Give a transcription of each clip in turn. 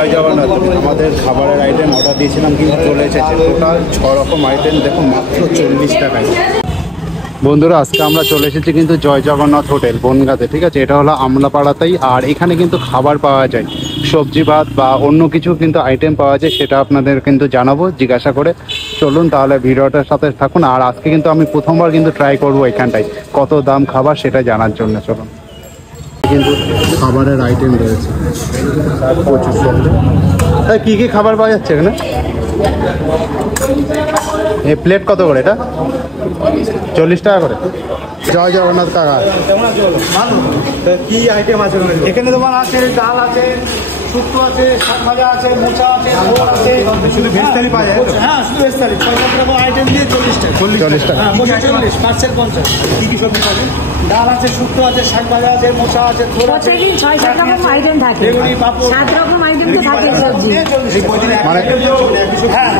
জয় জগন্নাথ। আমাদের খাবারের item order দিয়েছিলাম কিন্তু চলে এসেছে টোটাল 6 রকম আইটেম, দেখো মাত্র 40 টাকায়। বন্ধুরা আজকে আমরা চলে এসেছি কিন্তু জয় জগন্নাথ হোটেল বনগাঁতে, ঠিক আছে? এটা হলো আমলাপাড়াতেই। আর এখানে কিন্তু খাবার পাওয়া যায়, সবজি ভাত বা অন্য কিছু কিন্তু আইটেম পাওয়া যায়, সেটা আপনাদের কিন্তু জানাবো জিজ্ঞাসা করে। চলুন তাহলে ভিডিওটার সাথে থাকুন। আর আজকে কিন্তু আমি প্রথমবার কিন্তু ট্রাই করবো এখানটায় কত দাম খাবার সেটা জানার জন্য। চলুন, কিন্তু খাবারের আইটেম রয়েছে প্রচুর। কি কি খাবার পাওয়া যাচ্ছে এখানে? এই প্লেট কত করে? এটা 40 টাকা করে। জয় জগন্নাথ কাকা। কি আইটেম আছে এখানে? তোমার আছে ডাল আছে, শুক্তো আছে, শাক ভাজা আছে, মোচা আছে, ঝোল আছে। শুধু ভেজ থালি পাওয়া যায়? হ্যাঁ, শুধু ভেজ থালি। 50 টাকা আইটেম দিয়ে 40 টাকা। 40 টাকা। হ্যাঁ, 40, পার্সেল 50। কি কি সবজি পাবে? ডাল আছে, শুক্তো আছে, শাক ভাজা আছে, মোচা আছে, ঝোল আছে। 6-7 রকম আইটেম থাকে। বেগুনি, পাপড়, 7 রকম আইটেম তো থাকে সবজি। মানে হ্যাঁ,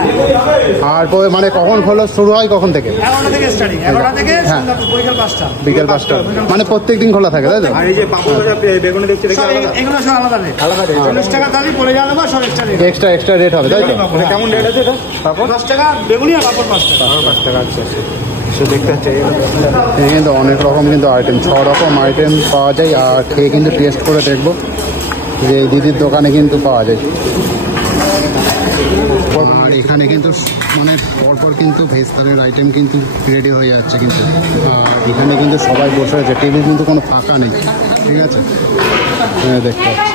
আর মানে কখন খোলা শুরু হয়, কখন থেকে? 11টা থেকে স্টার্টিং, 11টা থেকে সন্ধ্যা বিকেল 5টা। বিকেল 5টা, মানে প্রত্যেক দিন খোলা থাকে, তাই তো? আর এই যে পাপড় ভাজা, বেগুনি দেখছি, এগুলো সব আলাদা রেট। আলাদা রেট। 40 টাকা থালি পড়ে যাবে বা সব এক্সট্রা রেট। এক্সট্রা রেট হবে, তাই তো? কেমন রেট আছে এটা? পাপড় 10 টাকা, বেগুনি আর পাপড় 5 টাকা। 5 টাকা আছে। দেখতে পাচ্ছি এই কিন্তু অনেক রকম কিন্তু আইটেম, 6 রকম আইটেম পাওয়া যায়। আর খেয়ে কিন্তু টেস্ট করে দেখবো যে এই দিদির দোকানে কিন্তু পাওয়া যায়। আর এখানে কিন্তু মানে পরপর কিন্তু ভেজ থালির আইটেম কিন্তু রেডি হয়ে যাচ্ছে কিন্তু। আর এখানে কিন্তু সবাই বসে আছে, টেবিল কিন্তু কোনো ফাঁকা নেই, ঠিক আছে? দেখতে পাচ্ছি।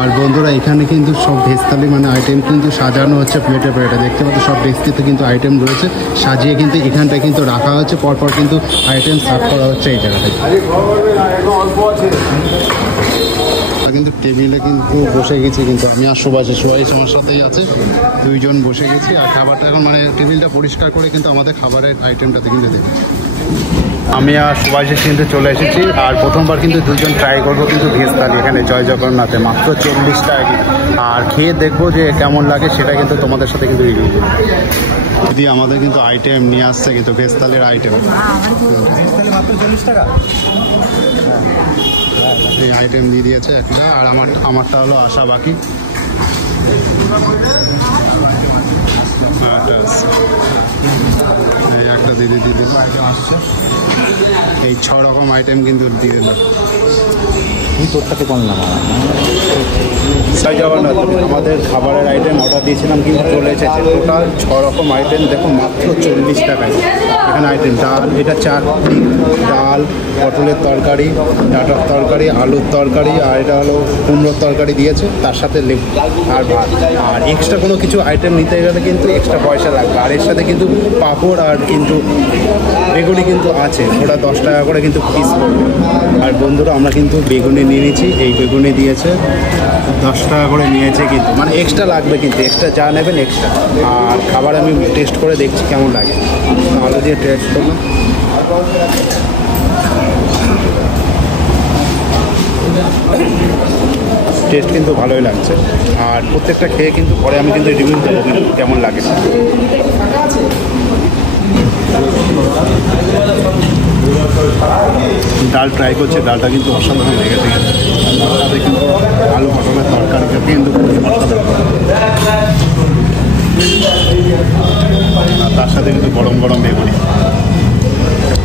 আর বন্ধুরা এখানে কিন্তু সব ভেজ থালি মানে আইটেম কিন্তু সাজানো হচ্ছে প্লেটে প্লেটে, দেখতে পাচ্ছি সব ডেস্কিতে কিন্তু আইটেম রয়েছে সাজিয়ে কিন্তু এখানটায় কিন্তু রাখা হচ্ছে, পরপর কিন্তু আইটেম সার্ভ করা হচ্ছে এই জায়গাটায়। কিন্তু টেবিলে কিন্তু বসে গেছি কিন্তু আমি আর সুভাষী আমার সাথেই আছে, দুইজন বসে গেছি। আর খাবারটা এখন মানে টেবিলটা পরিষ্কার করে কিন্তু আমাদের খাবারের আইটেমটাতে কিন্তু দেবে। আমি আর সুভাষী কিন্তু চলে এসেছি। আর প্রথমবার কিন্তু দুজন ট্রাই করবো কিন্তু ভেজ থালি এখানে জয় জগন্নাথে, মাত্র 40 টাকা কিন্তু। আর খেয়ে দেখবো যে কেমন লাগে সেটা কিন্তু তোমাদের সাথে কিন্তু রিভিউ করবো। দিদি আমাদের কিন্তু আইটেম নিয়ে আসছে কিন্তু ভেজ থালির আইটেম। মাত্র 40 টাকা। এই আইটেম দিয়ে দিয়েছে একটা, আর আমারটা হলো আসা বাকি। এই একটা দিদি এই 6 রকম আইটেম কিন্তু দিয়ে দিল। তোরটাকে বললাম জয় জগন্নাথ। আমাদের খাবারের আইটেম অর্ডার দিয়েছিলাম কিন্তু চলে এসেছে টোটাল 6 রকম আইটেম, দেখো মাত্র 40 টাকায়। এখানে আইটেম ডাল, এটা চাটনি, ডাল, পটলের তরকারি, ডাটার তরকারি, আলুর তরকারি, আর এটা হলো কুমড়োর তরকারি দিয়েছে, তার সাথে লেবু আর ভাত। আর এক্সট্রা কোনো কিছু আইটেম নিতে গেলে কিন্তু এক্সট্রা পয়সা লাগবে। আর এর সাথে কিন্তু পাঁপড় আর কিন্তু বেগুনি কিন্তু আছে, ওটা 10 টাকা করে কিন্তু পিস পড়বে। আর বন্ধুরা আমরা কিন্তু বেগুনি নিয়ে নিয়েছি, এই বেগুনি দিয়েছে 10 টাকা করে নিয়েছে কিন্তু, মানে এক্সট্রা লাগবে কিন্তু, এক্সট্রা যা নেবেন এক্সট্রা। আর খাবার আমি টেস্ট করে দেখছি কেমন লাগে, আলু দিয়ে টেস্ট করলাম। টেস্ট কিন্তু ভালোই লাগছে। আর প্রত্যেকটা খেয়ে কিন্তু পরে আমি কিন্তু রিভিউ দেবো কিন্তু কেমন লাগে। ডাল ট্রাই করছে, ডালটা কিন্তু অসাধারণ লেগেছে কিন্তু। তাতে কিন্তু আলু পটলের তরকারিটা কিন্তু খুবই অসাধারণ। তার সাথে কিন্তু গরম গরম বেগুনি,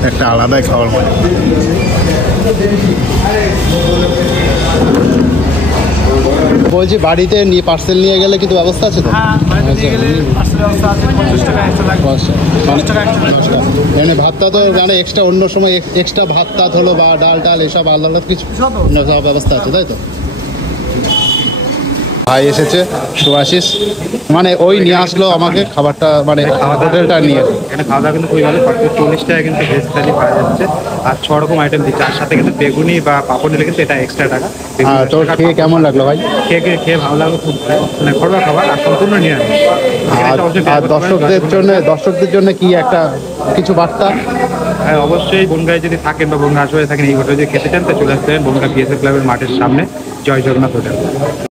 একটা আলাদাই খাওয়ার মজা। বলছি বাড়িতে নিয়ে পার্সেল নিয়ে গেলে কিন্তু ব্যবস্থা আছে তো? মানে ভাতটা তো মানে এক্সট্রা অন্য সময় এক্সট্রা ভাত টাত হলো বা ডাল টাল এসব আলাদা আলাদা কিছু সব ব্যবস্থা আছে, তাই তো? ভাই এসেছে সুভাষিস, মানে ওই নিয়ে আসলো আমাকে খাবারটা, মানে হোটেলটা নিয়ে। এখানে খাওয়া দাওয়া কিন্তু খুবই ভালো, 40 টাকা কিন্তু ভেজ থালি পাওয়া যাচ্ছে। আর 6 রকম আইটেম দিচ্ছে, তার সাথে কিন্তু বেগুনি বা পাপড় নিলে কিন্তু এটা এক্সট্রা টাকা। তোর খেয়ে কেমন লাগলো ভাই? খেয়ে ভালো লাগলো, খুব মানে ঘরোয়া খাবার আর সম্পূর্ণ নিরামিষ। আর দর্শকদের জন্য কি একটা কিছু বার্তা? হ্যাঁ, অবশ্যই বনগাঁয় যদি থাকেন বা বনগাঁ আশেপাশে থাকেন, এই হোটেলে যদি খেতে চান তো চলে আসতে পারেন বনগাঁ PSF ক্লাবের মাঠের সামনে জয় জগন্নাথ হোটেল।